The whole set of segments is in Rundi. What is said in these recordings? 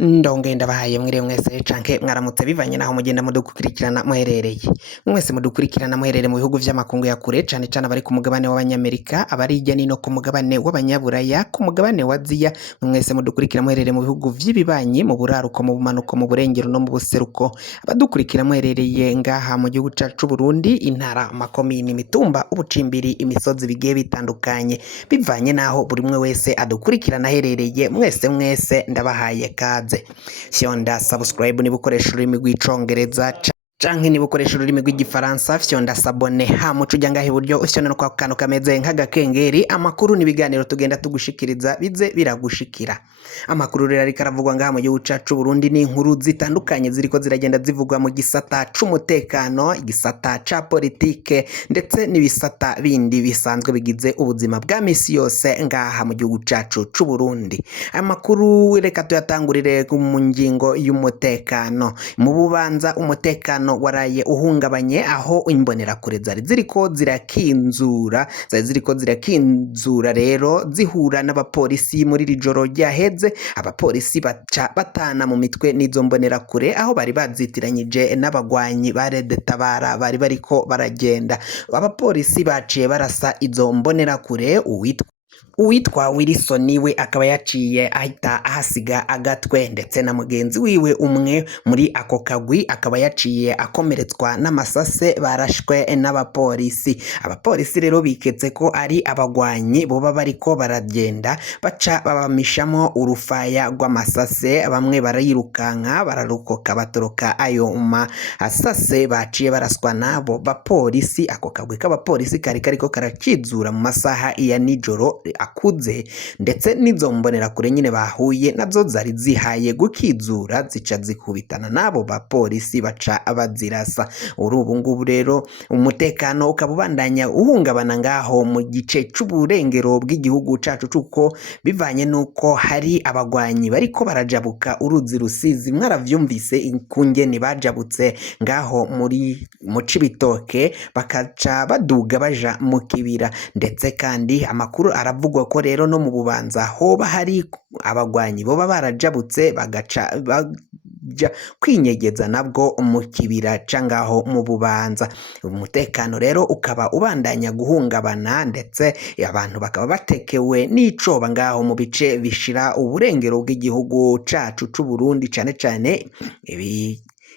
Ndongenda bahaye mwiriwe mwese canke mwaramutse bivanye naho mugenda mudukurikirana muherereye. Mwese mudukurikirana muherereye mu bihugu vy'amakungu ya kure cane cane abari ku mugabane w'abanyamerika, abari hirya nino ku mugabane w'abanyaburaya, ku mugabane wa Aziya, mwese mudukurikira muherereye mu bihugu vy'ibibanyi, mu buraruko, mu bumanuko, mu burengero no mu buseruko. Abadukurikira muherereye ngaha mu gihugu cacu c'u Burundi, intara, amakomine, imitumba, ubucimbiri, imisozi bigiye bitandukanye. Bivanye naho buri umwe wese adukurikirana aherereye, mwese ndabahaye kaze. Fyonda subscribe niba ukoresha ururimi rw'icongereza canke niba ukoresha ururimi rw'igifaransa, fyonda sabone hama uca uja ngaha iburyo ufyonda no kwa kantu kameze nk'agakengeri, amakuru n'ibiganiro tugenda tugushikiriza bize biragushikira. Amakuru rero ariko aravugwa ngaha mu gihugu cacu c'u Burundi ni inkuru zitandukanye ziriko ziragenda zivugwa mu gisata c'umutekano, igisata ca politike ndetse n'ibisata bindi bisanzwe bigize ubuzima bwa misi yose ngaha mu gihugu cacu c'u Burundi. Amakuru reka tuyatangurire mu ngingo y'umutekano. Mu Bubanza umutekano waraye uhungabanye aho imbonerakure zari ziriko zirakinzura rero zihura n'abapolisi muri iri joro ryaheze. Abapolisi baca batana mu mitwe n'izo mbonerakure aho bari bazitiranyije n'abagwanyi ba Red Tabara bari bariko baragenda. Abapolisi baciye barasa izo mbonerakure, uwitwa Wilson we akaba yaciye ahita ahasiga agatwe, ndetse na mugenzi wiwe umwe muri ako kagwi akaba yaciye akomeretswa n'amasase barashwe n'abapolisi. Abapolisi rero biketse ko ari abagwanyi boba bariko baragenda, baca babamishamo urufaya rw'amasase, bamwe barayirukanka bararokoka batoroka ayo masase baciye baraswa nabo bapolisi. Ako kagwi k'abapolisi kari kariko karakizura mu masaha ya nijoro akuze, ndetse n'izo mbonerakure nyine bahuye nazo zari zihaye gukizura zica zikubitana n'abo bapolisi baca bazirasa. Ubu ngubu rero umutekano ukaba ubandanya uhungabana ngaho mu gice c'uburengero bw'igihugu cacu cuko bivanye nuko hari abagwanyi bariko barajabuka uruzi Rusizi. Mwaravyumvise ikungene bajabutse ngaho mu Cibitoke bakaca baduga baja mu kibira, ndetse kandi amakuru aravugwa ko rero no mu Bubanza hoba hari abagwanyi boba barajabutse bagaca baja kwinyegeza nabwo mu kibira cangaho mu Bubanza. Umutekano rero ukaba ubandanya guhungabana, ndetse abantu bakaba batekewe n'icoba ngaho mu bice bishira uburengero bw'igihugu cacu c'u Burundi, cane cane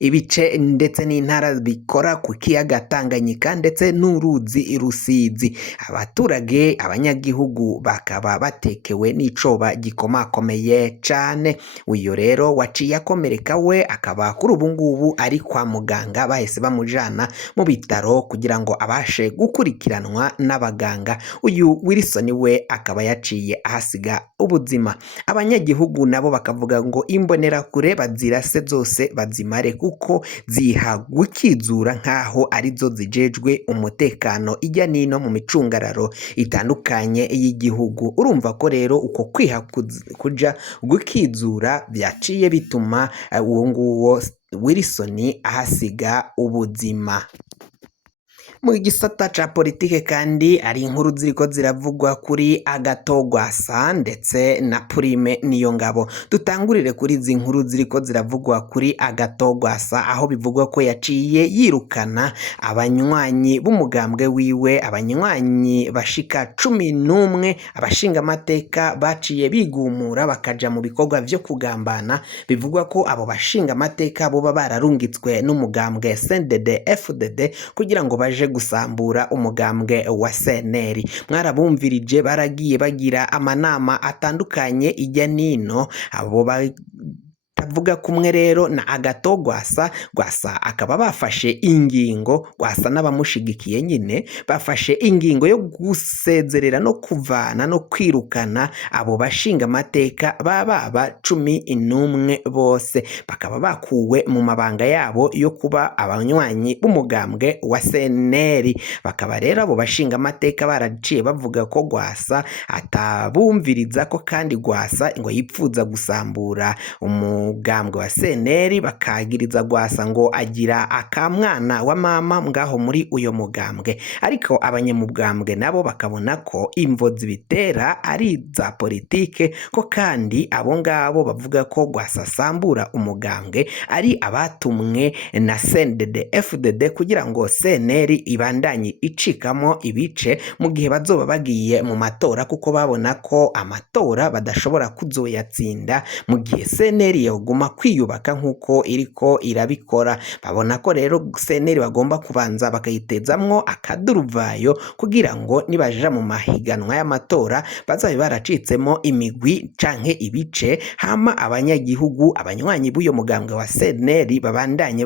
ibice ndetse n'intara bikora ku kiyaga Tanganyika ndetse n'uruzi Rusizi. Abaturage, abanyagihugu bakaba batekewe n'icoba gikomakomeye cane. Uyo rero waciye akomereka we akaba kuri ubu ngubu ari kwa muganga, bahise bamujana mu bitaro kugira ngo abashe gukurikiranwa n'abaganga. Uyu Wilson we akaba yaciye ahasiga ubuzima. Abanyagihugu nabo bakavuga ngo imbonerakure bazirase zose bazimare, kuko ziha gukizura nkaho arizo zijejwe umutekano ijya nino mu micungararo itandukanye y'igihugu. Urumva ko rero uko kwiha kuja gukizura byaciye bituma uwo nguwo Wilson ahasiga ubuzima. Mu gisata ca politike kandi ari inkuru ziriko ziravugwa kuri Agatogwasa ndetse na Prime Niyongabo. Dutangurire kuri izi nkuru ziriko ziravugwa kuri Agatogwasa, aho bivugwa ko yaciye yirukana abanywanyi b'umugambwe wiwe, abanywanyi bashika 11 abashinga amateka baciye bigumura bakaja mu bikorwa vyo kugambana. Bivugwa ko abo bashinga amateka boba bararungitswe n'umugambwe CNDD FDD kugira ngo baje gusambura umugambwe wa CNL. Mwarabumvirije baragiye bagira amanama atandukanye ijya nino, abo tavuga kumwe rero na Agatogwasa. Gwasa akaba bafashe ingingo, Gwasa n'abamushigikiye nyine bafashe ingingo yo gusezerera no kuvana no kwirukana abo bashinga amateka baba 11 bose, bakaba bakuwe mu mabanga yabo yo kuba abanywanyi b'umugambwe wa CNL. Bakaba rero abo bashinga amateka baraciye bavuga ko Gwasa atabumviriza ko, kandi Gwasa ngo yipfuza gusambura mugambwe wa CNL bakagiriza Rwasa ngo agira akamwana wa mama ngaho muri uyo mugambwe, ariko abanyamugambwe nabo bakabona ko imvo zibitera ari za politike, ko kandi abo ngabo bavuga ko Rwasa asambura umugambwe ari abatumwe na CNDD FDD kugira ngo CNL ibandanye icikamo ibice mu gihe bazoba bagiye mu matora, kuko babona ko amatora badashobora kuzoyatsinda mu gihe CNL yoguma kwiyubaka nk'uko iriko irabikora. Babona ko rero CNL bagomba kubanza bakayitezamwo akaduruvayo kugira ngo nibaja mu mahiganwa y'amatora bazabe baracitsemo imigwi canke ibice, hama abanyagihugu abanywanyi b'uyo mugambwe wa CNL babandanye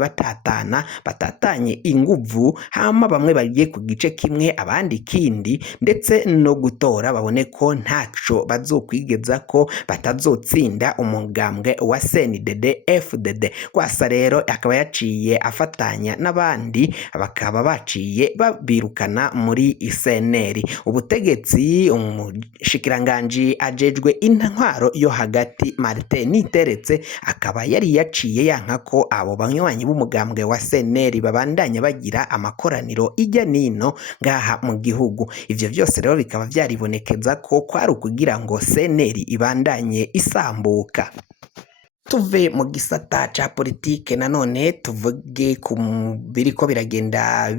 batatanye inguvu, hama bamwe bagiye ku gice kimwe abandi kindi, ndetse no gutora babone ko ntaco bazokwigeza ko batazotsinda umugambwe wa CNDD FDD. Rwasa rero akaba yaciye afatanya n'abandi bakaba baciye babirukana muri CNL. Ubutegetsi umushikiranganji ajejwe intwaro yo hagati Martin Niteretse akaba yari yaciye yanka ko abo banywanyi b'umugambwe wa CNL babandanya bagira amakoraniro ijya nino ngaha mu gihugu. Ivyo vyose rero bikaba vyaribonekeza ko kwari ukugira ngo CNL ibandanye isambuka. Tuve mu gisata ca politike nanone tuvuge ku biriko biragenda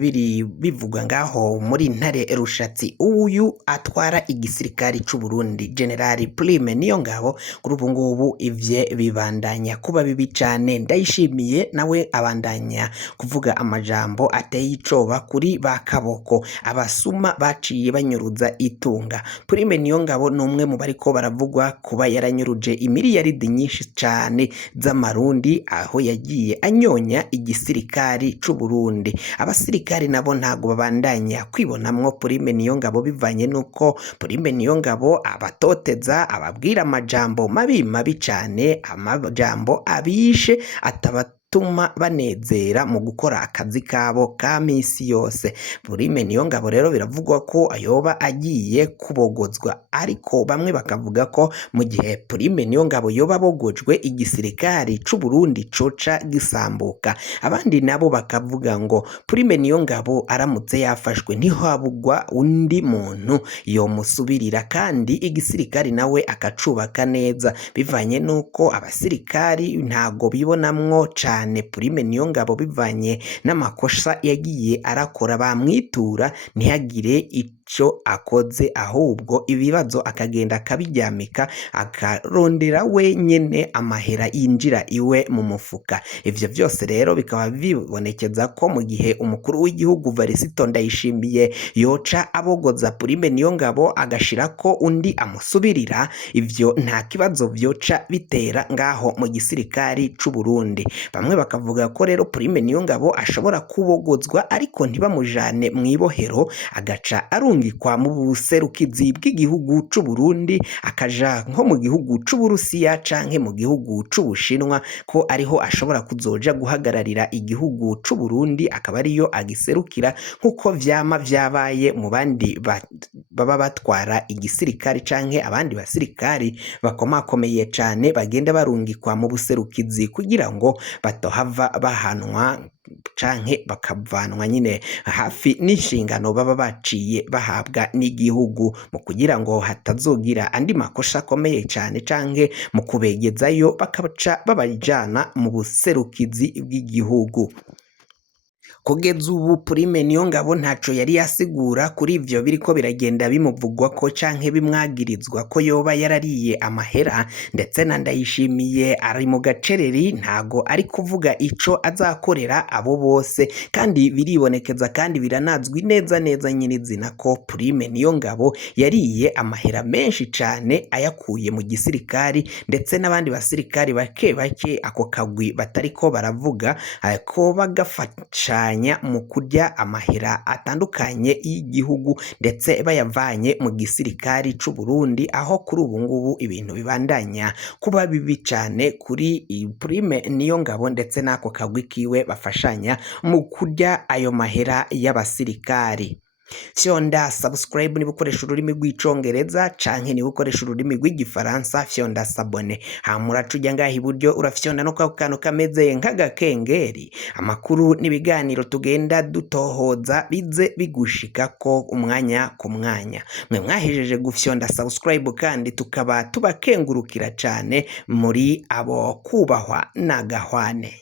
bivugwa ngaho muri Ntare Rushatsi. Uyu atwara igisirikari c'u Burundi General Prime Niyongabo kuri ubu ngubu ivye bibandanya kuba bibi cane. Ndayishimiye nawe abandanya kuvuga amajambo ateye icoba kuri ba Kaboko, abasuma baciye banyuruza itunga. Prime Niyongabo numwe mu bariko baravugwa kuba yaranyuruje imiliyaridi nyinshi cane z'amarundi, aho yagiye anyonya igisirikari c'u Burundi. Abasirikari nabo ntago babandanya kwibonamwo Prime Niyongabo bivanye nuko Prime Niyongabo abatoteza, ababwira amajambo mabi cane, amajambo abishe atabatuma banezera mu gukora akazi kabo ka misi yose. Prime Niyongabo rero biravugwa ko ayoba agiye kubogozwa, ariko bamwe bakavuga ko mu gihe Prime Niyongabo yoba abogojwe igisirikari c'u Burundi coca gisambuka. Abandi nabo bakavuga ngo Prime Niyongabo aramutse yafashwe ntihabugwa undi muntu yomusubirira, kandi igisirikari nawe akacubaka neza, bivanye nuko abasirikari ntago bibonamwo cane Prime Niyongabo bivanye n'amakosa yagiye arakora, bamwitura ntihagire ico akoze, ahubwo ibibazo akagenda akabiryamika akarondera wenyene amahera yinjira iwe mu mufuka. Ivyo vyose rero bikaba bibonekeza ko mu gihe umukuru w'igihugu Varisito Ndayishimiye yoca abogoza Prime Niyongabo agashirako undi amusubirira, ivyo nta kibazo vyoca bitera ngaho mu gisirikari c'u Burundi. Bamwe bakavuga ko rero Prime Niyongabo ashobora kubogozwa ariko ntibamujane mw'ibohero, agaca arungikwa mu buserukizi bw'igihugu c'u Burundi, akaja nko mu gihugu c'u Burusiya canke mu gihugu c'u Bushinwa, ko ariho ashobora kuzoja guhagararira igihugu c'u Burundi, akaba ariyo agiserukira nkuko vyama vyabaye mu bandi baba batwara igisirikari canke abandi basirikari bakomakomeye cane bagenda barungikwa mu buserukizi kugira ngo batohava bahanwa canke bakavanwa nyine hafi n'inshingano baba baciye bahabwa n'igihugu, mu kugira ngo hatazogira andi makosa akomeye cane canke mu kubegezayo bakaca babajana mu buserukizi bw'igihugu. Kugeza ubu Prime Niyongabo ntaco yari yasigura kuri ivyo biriko biragenda bimuvugwa ko canke bimwagirizwa ko yoba yarariye amahera, ndetse na Ndayishimiye ari mu gacereri ntago ari kuvuga ico azakorera abo bose, kandi biribonekeza kandi biranazwi neza nyirizina ko Prime Niyongabo yariye amahera menshi cane ayakuye mu gisirikari, ndetse n'abandi basirikari bake ako kagwi batariko baravuga ko bagafasha mu kurya amahera atandukanye y'igihugu, ndetse bayavanye mu gisirikari c'u Burundi, aho kuri ubu ngubu ibintu bibandanya kuba bibi cane kuri Prime Niyongabo ndetse n'ako kagwi kiwe bafashanya mu kurya ayo mahera y'abasirikari. fyonda subscribe niba ukoresha ururimi rw'icongereza canke niba ukoresha ururimi rw'igifaransa fyonda sabone, hama uraca uja ngaha iburyo urafyonda no kako kantu kameze nk'agakengeri, amakuru n'ibiganiro tugenda dutohoza bize bigushikako umwanya ku mwanya. Mwe mwahejeje gufyonda subscribe kandi tukaba tubakengurukira cane muri abo kubahwa n'agahwane.